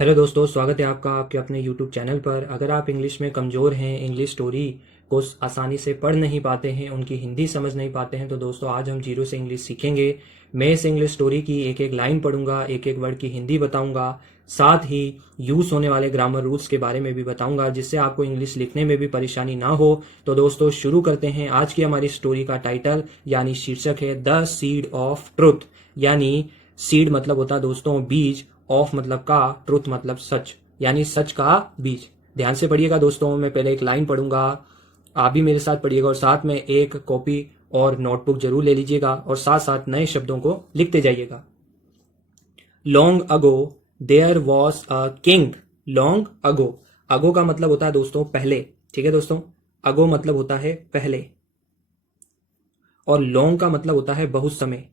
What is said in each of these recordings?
Hello दोस्तों, स्वागत है आपका आपके अपने यूट्यूब चैनल पर। अगर आप इंग्लिश में कमज़ोर हैं, इंग्लिश स्टोरी को आसानी से पढ़ नहीं पाते हैं, उनकी हिंदी समझ नहीं पाते हैं, तो दोस्तों आज हम जीरो से इंग्लिश सीखेंगे। मैं इस इंग्लिश स्टोरी की एक एक लाइन पढ़ूंगा, एक एक वर्ड की हिंदी बताऊंगा, साथ ही यूज़ होने वाले ग्रामर रूल्स के बारे में भी बताऊंगा, जिससे आपको इंग्लिश लिखने में भी परेशानी ना हो। तो दोस्तों शुरू करते हैं। आज की हमारी स्टोरी का टाइटल यानी शीर्षक है द सीड ऑफ ट्रुथ। यानी सीड मतलब होता है दोस्तों बीज, ऑफ मतलब का, ट्रुथ मतलब सच, यानी सच का बीज। ध्यान से पढ़िएगा दोस्तों, मैं पहले एक लाइन पढ़ूंगा, आप भी मेरे साथ पढ़िएगा और साथ में एक कॉपी और नोटबुक जरूर ले लीजिएगा और साथ साथ नए शब्दों को लिखते जाइएगा। Long ago there was a king. Long ago, ago का मतलब होता है दोस्तों पहले, ठीक है दोस्तों। अगो मतलब होता है पहले और लॉन्ग का मतलब होता है बहुत समय,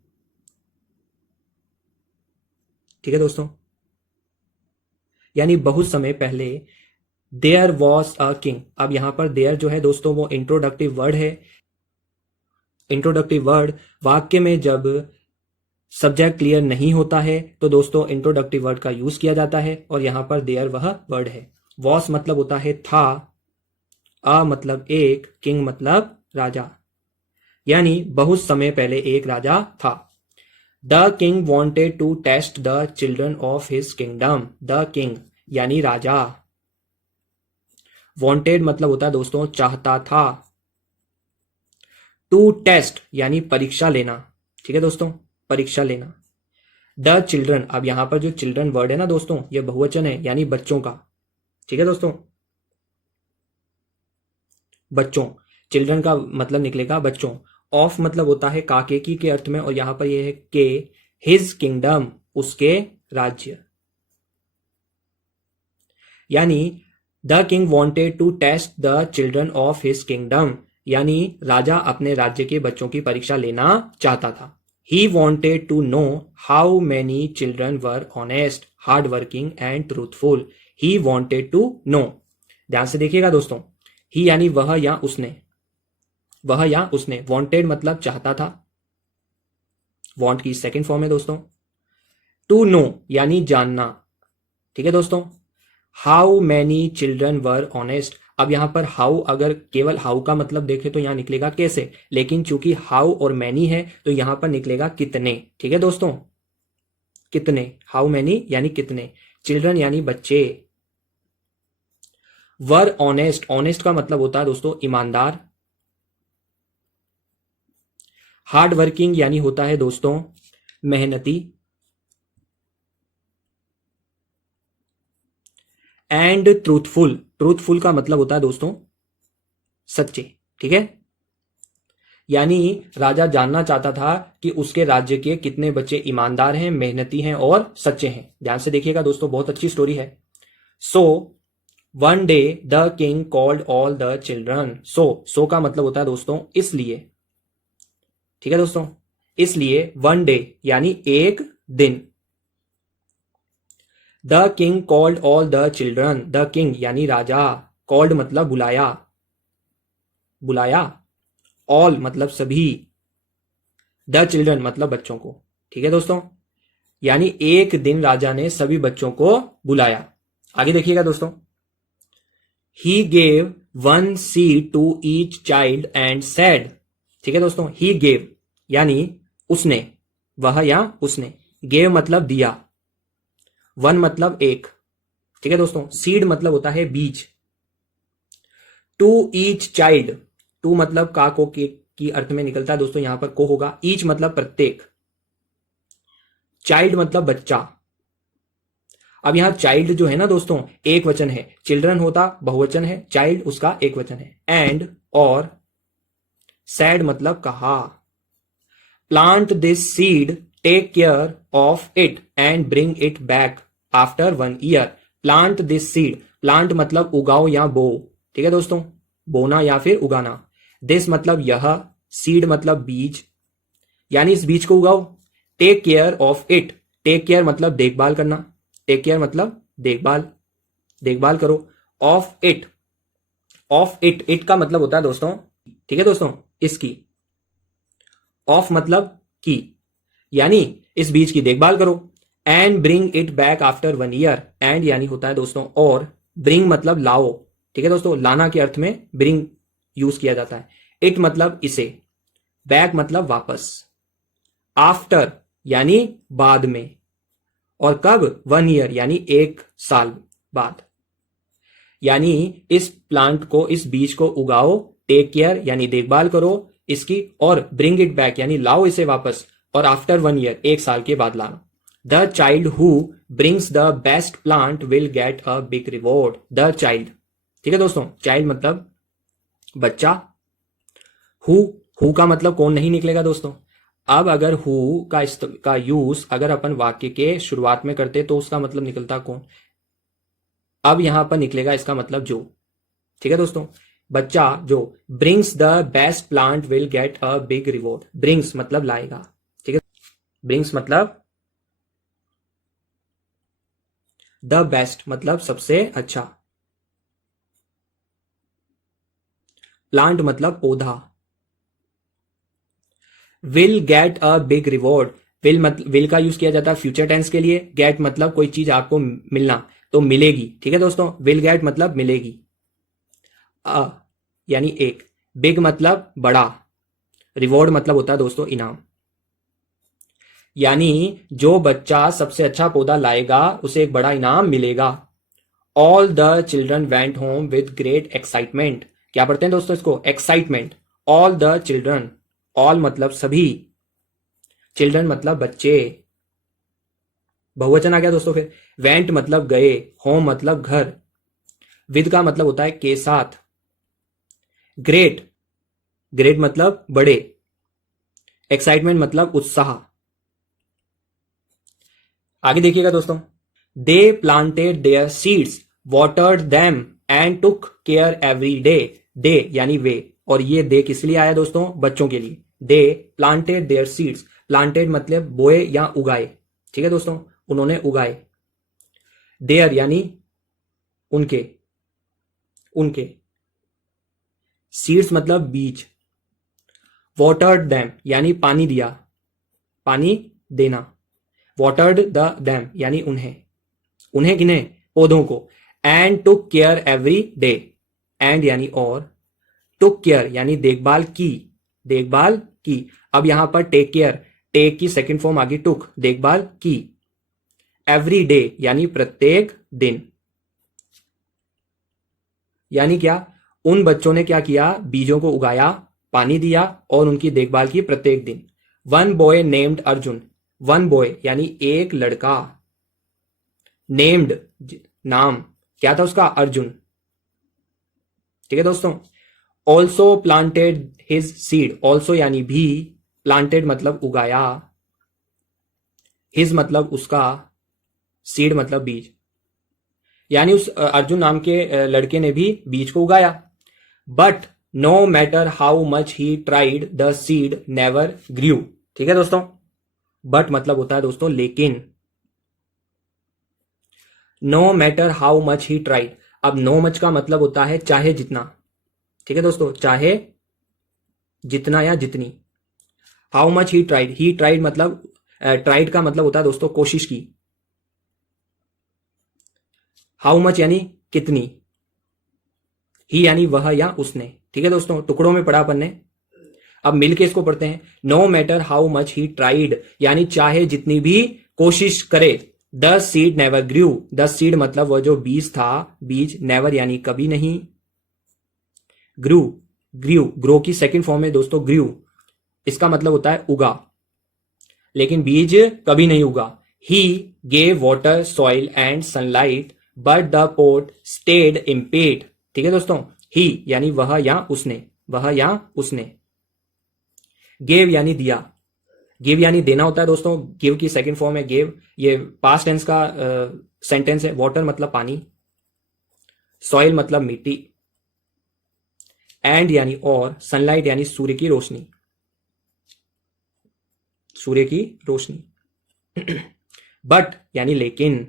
ठीक है दोस्तों, यानी बहुत समय पहले। देयर वॉज अ किंग, अब यहां पर देयर जो है दोस्तों वो इंट्रोडक्टिव वर्ड है। इंट्रोडक्टिव वर्ड वाक्य में जब सब्जेक्ट क्लियर नहीं होता है तो दोस्तों इंट्रोडक्टिव वर्ड का यूज किया जाता है और यहां पर देयर वह वर्ड है। वॉस मतलब होता है था, अ मतलब एक, किंग मतलब राजा, यानी बहुत समय पहले एक राजा था। The king wanted to test the children of his kingdom. The king यानी राजा। वॉन्टेड मतलब होता है दोस्तों चाहता था। टू टेस्ट यानी परीक्षा लेना, ठीक है दोस्तों, परीक्षा लेना। द चिल्ड्रन, अब यहां पर जो चिल्ड्रन वर्ड है ना दोस्तों, ये बहुवचन है यानी बच्चों का, ठीक है दोस्तों, बच्चों। चिल्ड्रन का मतलब निकलेगा बच्चों। ऑफ मतलब होता है काके की के अर्थ में और यहां पर यह है के। हिज किंगडम उसके राज्य, यानी the king wanted to test the children of his kingdom, यानी राजा अपने राज्य के बच्चों की परीक्षा लेना चाहता था। He wanted to know how many children were honest, hard working and truthful. He wanted to know, ध्यान से देखिएगा दोस्तों, ही यानी वह या उसने, वह या उसने। वॉन्टेड मतलब चाहता था, वॉन्ट की सेकेंड फॉर्म है दोस्तों। टू नो यानी जानना, ठीक है दोस्तों। How many children were honest, अब यहां पर हाउ, अगर केवल हाउ का मतलब देखें तो यहां निकलेगा कैसे, लेकिन चूंकि हाउ और मैनी है तो यहां पर निकलेगा कितने, ठीक है दोस्तों, कितने। हाउ मैनी यानी कितने, चिल्ड्रन यानी बच्चे। वर ऑनेस्ट, ऑनेस्ट का मतलब होता है दोस्तों ईमानदार। हार्ड वर्किंग यानी होता है दोस्तों मेहनती। एंड ट्रूथफुल, ट्रूथफुल का मतलब होता है दोस्तों सच्चे, ठीक है। यानी राजा जानना चाहता था कि उसके राज्य के कितने बच्चे ईमानदार हैं, मेहनती हैं और सच्चे हैं। ध्यान से देखिएगा दोस्तों, बहुत अच्छी स्टोरी है। So one day the king called all the children. So का मतलब होता है दोस्तों इसलिए, ठीक है दोस्तों, इसलिए वन डे यानी एक दिन। The king called all the children, the king यानी राजा, कॉल्ड मतलब बुलाया, बुलाया, ऑल मतलब सभी, द चिल्ड्रन मतलब बच्चों को, ठीक है दोस्तों, यानी एक दिन राजा ने सभी बच्चों को बुलाया। आगे देखिएगा दोस्तों, he gave one seed to each child and said, ठीक है दोस्तों, ही गेव यानी उसने, वह या उसने, गेव मतलब दिया, वन मतलब एक, ठीक है दोस्तों, सीड मतलब होता है बीज। टू ईच चाइल्ड, टू मतलब का को के की अर्थ में निकलता है दोस्तों, यहां पर को होगा। ईच मतलब प्रत्येक, चाइल्ड मतलब बच्चा। अब यहां चाइल्ड जो है ना दोस्तों एक वचन है, चिल्ड्रन होता बहुवचन है, चाइल्ड उसका एक वचन है। एंड और सैड मतलब कहा। Plant this seed, take care of it and bring it back after one year. Plant this seed, plant मतलब उगाओ या बो, ठीक है दोस्तों, बोना या फिर उगाना। दिस मतलब यह, सीड मतलब बीज, यानी इस बीज को उगाओ। Take care of it, take care मतलब देखभाल करना, टेक केयर मतलब देखभाल, देखभाल करो। Of it, of it, it का मतलब होता है दोस्तों, ठीक है दोस्तों, इसकी। ऑफ मतलब की, यानी इस बीज की देखभाल करो। And bring it back after 1 year. And यानी होता है दोस्तों और, ब्रिंग मतलब लाओ, ठीक है दोस्तों, लाना के अर्थ में ब्रिंग यूज किया जाता है। इट मतलब इसे, बैक मतलब वापस, आफ्टर यानी बाद में, और कब, 1 ईयर यानी 1 साल बाद। यानी इस प्लांट को, इस बीज को उगाओ, टेक केयर यानी देखभाल करो इसकी, और ब्रिंग इट बैक यानी लाओ इसे वापस, और आफ्टर 1 ईयर 1 साल के बाद लाना। The child who brings the best plant will get a big reward. The child, ठीक है दोस्तों, चाइल्ड मतलब बच्चा, हु का मतलब कौन नहीं निकलेगा दोस्तों। अब अगर हु का यूज अगर अपन वाक्य के शुरुआत में करते तो उसका मतलब निकलता कौन। अब यहां पर निकलेगा इसका मतलब जो, ठीक है दोस्तों, बच्चा जो, brings the best plant will get a big reward. Brings मतलब लाएगा, ठीक है, ब्रिंग्स मतलब द बेस्ट मतलब सबसे अच्छा, प्लांट मतलब पौधा, will get a big reward. Will का यूज किया जाता है फ्यूचर टेंस के लिए, गेट मतलब कोई चीज आपको मिलना, तो मिलेगी, ठीक है दोस्तों, विल गेट मतलब मिलेगी। अ यानी एक, बिग मतलब बड़ा, रिवॉर्ड मतलब होता है दोस्तों इनाम। यानी जो बच्चा सबसे अच्छा पौधा लाएगा उसे एक बड़ा इनाम मिलेगा। All the children went home with great excitement. क्या पढ़ते हैं दोस्तों इसको, excitement. All the children, all मतलब सभी, चिल्ड्रन मतलब बच्चे, बहुवचन आ गया दोस्तों। फिर वेंट मतलब गए, होम मतलब घर, विद का मतलब होता है के साथ, ग्रेट, ग्रेट मतलब बड़े, एक्साइटमेंट मतलब उत्साह। आगे देखिएगा दोस्तों, they planted their seeds, watered them and took care every day. They यानी वे, और ये दे किस लिए आया दोस्तों, बच्चों के लिए। दे प्लांटेड देयर सीड्स, प्लांटेड मतलब बोए या उगाए, ठीक है दोस्तों, उन्होंने उगाए। देयर यानी उनके, उनके, सीड्स मतलब बीज। वाटर्ड देम यानी पानी दिया, पानी देना। वाटर्ड द देम यानी उन्हें, उन्हें किन्हें, पौधों को। And took care every day, and यानी और, टुक केयर यानी देखभाल की, देखभाल की। अब यहां पर टेक केयर, टेक की सेकंड फॉर्म आगे टुक, देखभाल की। एवरी डे यानी प्रत्येक दिन, यानी क्या, उन बच्चों ने क्या किया, बीजों को उगाया, पानी दिया और उनकी देखभाल की प्रत्येक दिन। One boy named Arjun, one boy यानी एक लड़का, नेम्ड नाम, क्या था उसका, अर्जुन, ठीक है दोस्तों। Also planted his seed, also यानी भी, प्लांटेड मतलब उगाया, हिज मतलब उसका, सीड मतलब बीज, यानी उस अर्जुन नाम के लड़के ने भी बीज को उगाया। But no matter how much he tried the seed never grew, ठीक है दोस्तों। बट मतलब होता है दोस्तों लेकिन, no matter how much he tried. अब नो मच का मतलब होता है चाहे जितना, ठीक है दोस्तों, चाहे जितना या जितनी। हाउ मच ही ट्राइड मतलब, ट्राइड का मतलब होता है दोस्तों कोशिश की। हाउ मच यानी कितनी, ही यानी वह या उसने, ठीक है दोस्तों, टुकड़ों में पढ़ा अपन ने। अब मिलके इसको पढ़ते हैं, no matter how much he tried यानी चाहे जितनी भी कोशिश करे। The seed never grew, the seed मतलब वह जो बीज था, बीज, नेवर यानी कभी नहीं, ग्रू, ग्रो की सेकंड फॉर्म है दोस्तों ग्रू, इसका मतलब होता है उगा, लेकिन बीज कभी नहीं उगा। He gave water soil and sunlight but the pot stayed empty, ठीक है दोस्तों। ही यानी वह या उसने, वह या उसने। गेव यानी दिया, गिव यानी देना होता है दोस्तों, गिव की सेकंड फॉर्म है गेव, ये पास्ट टेंस का सेंटेंस है। वाटर मतलब पानी, सॉइल मतलब मिट्टी, एंड यानी और, सनलाइट यानी सूर्य की रोशनी, सूर्य की रोशनी। बट यानी लेकिन,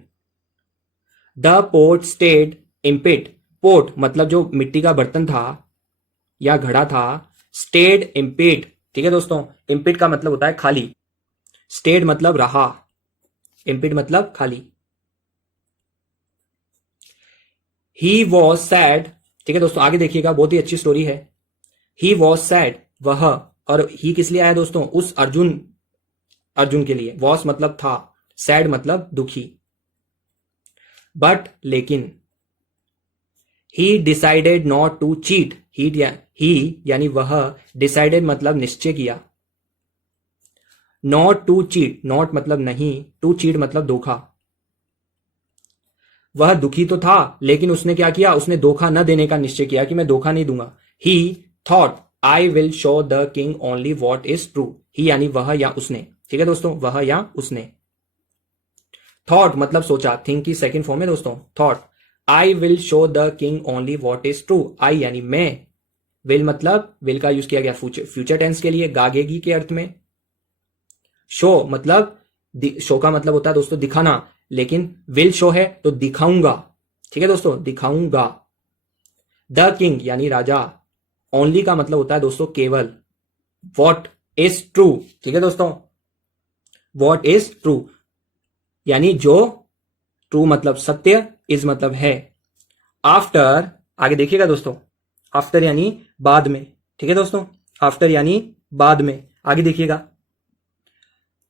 द पोट स्टेड इम्पिट, पोट मतलब जो मिट्टी का बर्तन था या घड़ा था, स्टेड इम्पिट, ठीक है दोस्तों, इम्पिट का मतलब होता है खाली, स्टेड मतलब रहा, एम्प्टी मतलब खाली। ही वॉज सैड, ठीक है दोस्तों, आगे देखिएगा, बहुत ही अच्छी स्टोरी है। ही वॉज सैड, वह, और ही किस लिए आया दोस्तों, उस अर्जुन, अर्जुन के लिए। वॉज मतलब था, सैड मतलब दुखी। बट लेकिन, he decided not to cheat, he यानी वह, डिसाइडेड मतलब निश्चय किया, नॉट टू चीट, नॉट मतलब नहीं, टू चीट मतलब धोखा। वह दुखी तो था लेकिन उसने क्या किया, उसने धोखा न देने का निश्चय किया कि मैं धोखा नहीं दूंगा। He thought I will show the king only what is true, he यानी वह या उसने, ठीक है दोस्तों, वह या उसने। थॉट मतलब सोचा, थिंक की सेकंड फॉर्म है दोस्तों, thought. I will show the king only what is true, I यानी मैं, विल मतलब, विल का यूज किया गया फ्यूचर टेंस के लिए, गागेगी के अर्थ में। शो मतलब, शो का मतलब होता है दोस्तों दिखाना, लेकिन विल शो है तो दिखाऊंगा, ठीक है दोस्तों, दिखाऊंगा। द किंग यानी राजा, ओनली का मतलब होता है दोस्तों केवल, वॉट इज ट्रू, ठीक है दोस्तों, वॉट इज ट्रू यानी जो, ट्रू मतलब सत्य, इज मतलब है। आफ्टर, आगे देखिएगा दोस्तों, आफ्टर यानी बाद में, ठीक है दोस्तों, आफ्टर यानी बाद में, आगे देखिएगा।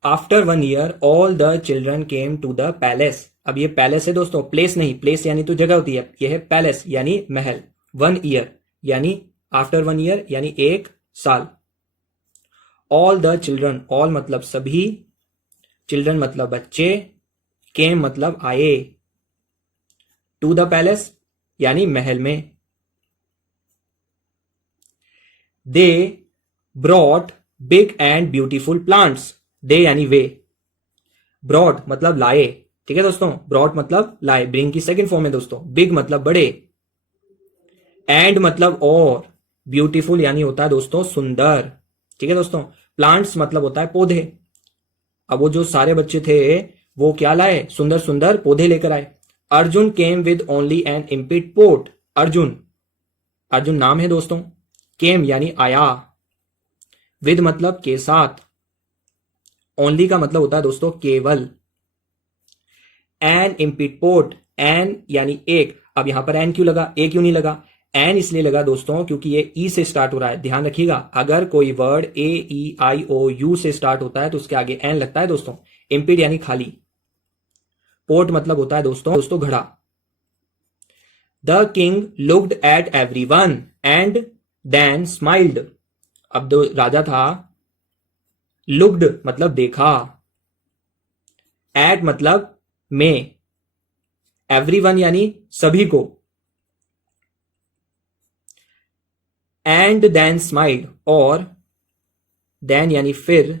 After 1 year all the children came to the palace, अब ये पैलेस है दोस्तों, प्लेस नहीं, प्लेस यानी तो जगह होती है, ये है पैलेस यानी महल। 1 year यानी आफ्टर 1 year यानी 1 साल। ऑल द चिल्ड्रन, ऑल मतलब सभी, चिल्ड्रन मतलब बच्चे, केम मतलब आए, टू द पैलेस यानी महल में। They brought big and beautiful plants, they यानी वे, ब्रॉड मतलब लाए, ठीक है दोस्तों, ब्रॉड मतलब लाए, ब्रिंग की सेकंड फॉर्म है दोस्तों। बिग मतलब बड़े, एंड मतलब और, ब्यूटीफुल यानी होता है दोस्तों सुंदर, ठीक है दोस्तों। प्लांट्स मतलब होता है पौधे। अब वो जो सारे बच्चे थे वो क्या लाए, सुंदर सुंदर पौधे लेकर आए। Arjun came with only an empty pot, Arjun, Arjun नाम है दोस्तों, केम यानी आया, विद मतलब के साथ, ओनली का मतलब होता है दोस्तों केवल। एन इम्पिट पोट, एन यानी एक, अब यहां पर एन क्यों लगा, ए क्यों नहीं लगा, एन इसलिए लगा दोस्तों क्योंकि ये ई से स्टार्ट हो रहा है, ध्यान रखिएगा, अगर कोई word A E I O U से स्टार्ट होता है तो उसके आगे एन लगता है दोस्तों। इम्पिड यानी खाली, पोट मतलब होता है दोस्तों घड़ा। The king looked at everyone and then smiled, अब जो राजा था, लुक्ड मतलब देखा, एट मतलब में, एवरीवन यानी सभी को, एंड देन स्माइल्ड, और देन यानी फिर,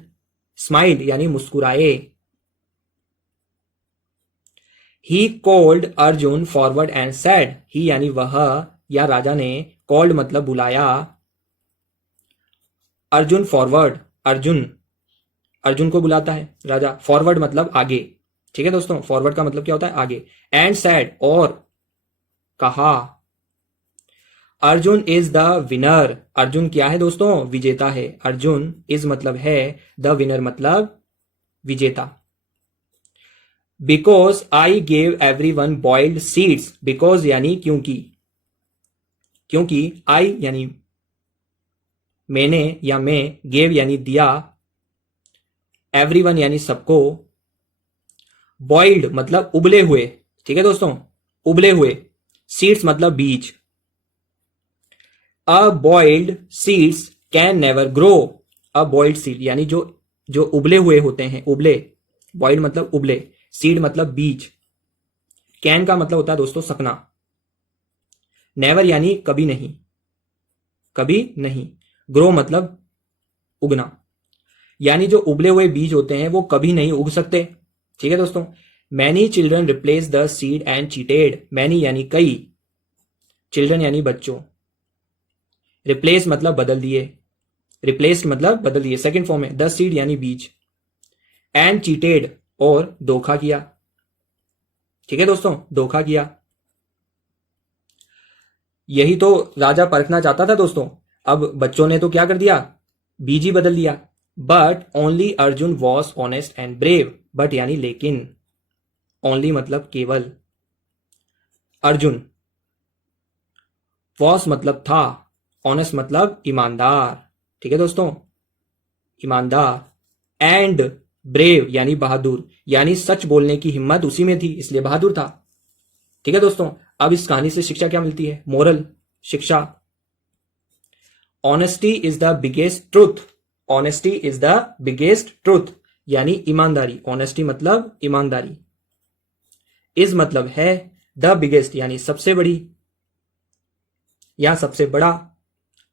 स्माइल्ड यानी मुस्कुराए। He called Arjun forward and said, he यानी वह या राजा ने, कॉल्ड मतलब बुलाया, अर्जुन फॉरवर्ड, अर्जुन, अर्जुन को बुलाता है राजा, फॉरवर्ड मतलब आगे, ठीक है दोस्तों, फॉरवर्ड का मतलब क्या होता है आगे, एंड सैड और कहा। Arjun is the winner, Arjun क्या है दोस्तों, विजेता है, अर्जुन इज मतलब है, द विनर मतलब विजेता। Because I gave every one boiled seeds, because यानी क्योंकि, क्योंकि आई यानी मैंने या मैं, गेव यानी दिया, एवरीवन यानी सबको, बॉइल्ड मतलब उबले हुए, ठीक है दोस्तों, उबले हुए, सीड्स मतलब बीज। A boiled seeds can never grow, a boiled seed यानी जो जो उबले हुए होते हैं, उबले, बॉइल्ड मतलब उबले, सीड मतलब बीज, कैन का मतलब होता है दोस्तों सपना, नेवर यानी कभी नहीं, कभी नहीं, ग्रो मतलब उगना, यानी जो उबले हुए बीज होते हैं वो कभी नहीं उग सकते, ठीक है दोस्तों। Many children replace the seed and cheated, many यानी कई, चिल्ड्रन यानी बच्चों, रिप्लेस मतलब बदल दिए, रिप्लेस मतलब बदल दिए, सेकंड फॉर्म है, द सीड यानी बीज, एंड चीटेड और धोखा किया, ठीक है दोस्तों, धोखा किया। यही तो राजा परखना चाहता था दोस्तों, अब बच्चों ने तो क्या कर दिया, बीज ही बदल दिया। But only Arjun was honest and brave, but यानी लेकिन, ओनली मतलब केवल। अर्जुन, वॉस मतलब था, ऑनेस्ट मतलब ईमानदार। ठीक है दोस्तों, ईमानदार। एंड ब्रेव यानी बहादुर, यानी सच बोलने की हिम्मत उसी में थी, इसलिए बहादुर था। ठीक है दोस्तों, अब इस कहानी से शिक्षा क्या मिलती है? मोरल, शिक्षा। Honesty is the biggest truth. Honesty is the biggest truth यानी ईमानदारी। ऑनेस्टी मतलब ईमानदारी। इज मतलब है, द बिगेस्ट यानी सबसे बड़ी या सबसे बड़ा,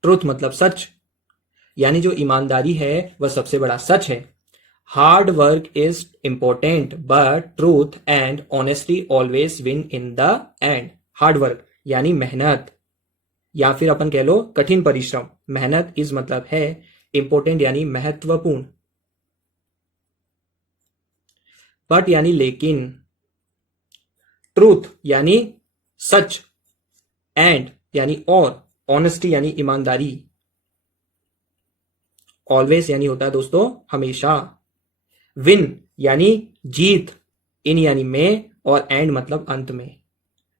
ट्रूथ मतलब सच, यानी जो ईमानदारी है वह सबसे बड़ा सच है। Hard work is important but truth and honesty always win in the end. Hard work यानी मेहनत, या फिर अपन कह लो कठिन परिश्रम। मेहनत इज मतलब है, इंपॉर्टेंट यानी महत्वपूर्ण, बट यानी लेकिन, ट्रूथ यानी सच, एंड यानी और, ऑनेस्टी यानी ईमानदारी, ऑलवेज यानी होता है दोस्तों हमेशा, विन यानी जीत, इन यानी में, और एंड मतलब अंत में।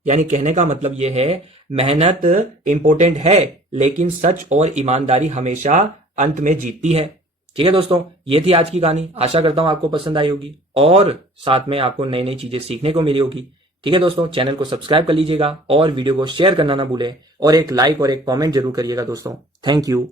यानी कहने का मतलब यह है, मेहनत इंपॉर्टेंट है लेकिन सच और ईमानदारी हमेशा अंत में जीतती है। ठीक है दोस्तों, ये थी आज की कहानी। आशा करता हूं आपको पसंद आई होगी और साथ में आपको नई नई चीजें सीखने को मिली होगी। ठीक है दोस्तों, चैनल को सब्सक्राइब कर लीजिएगा और वीडियो को शेयर करना ना भूलें और एक लाइक और एक कमेंट जरूर करिएगा दोस्तों। Thank you.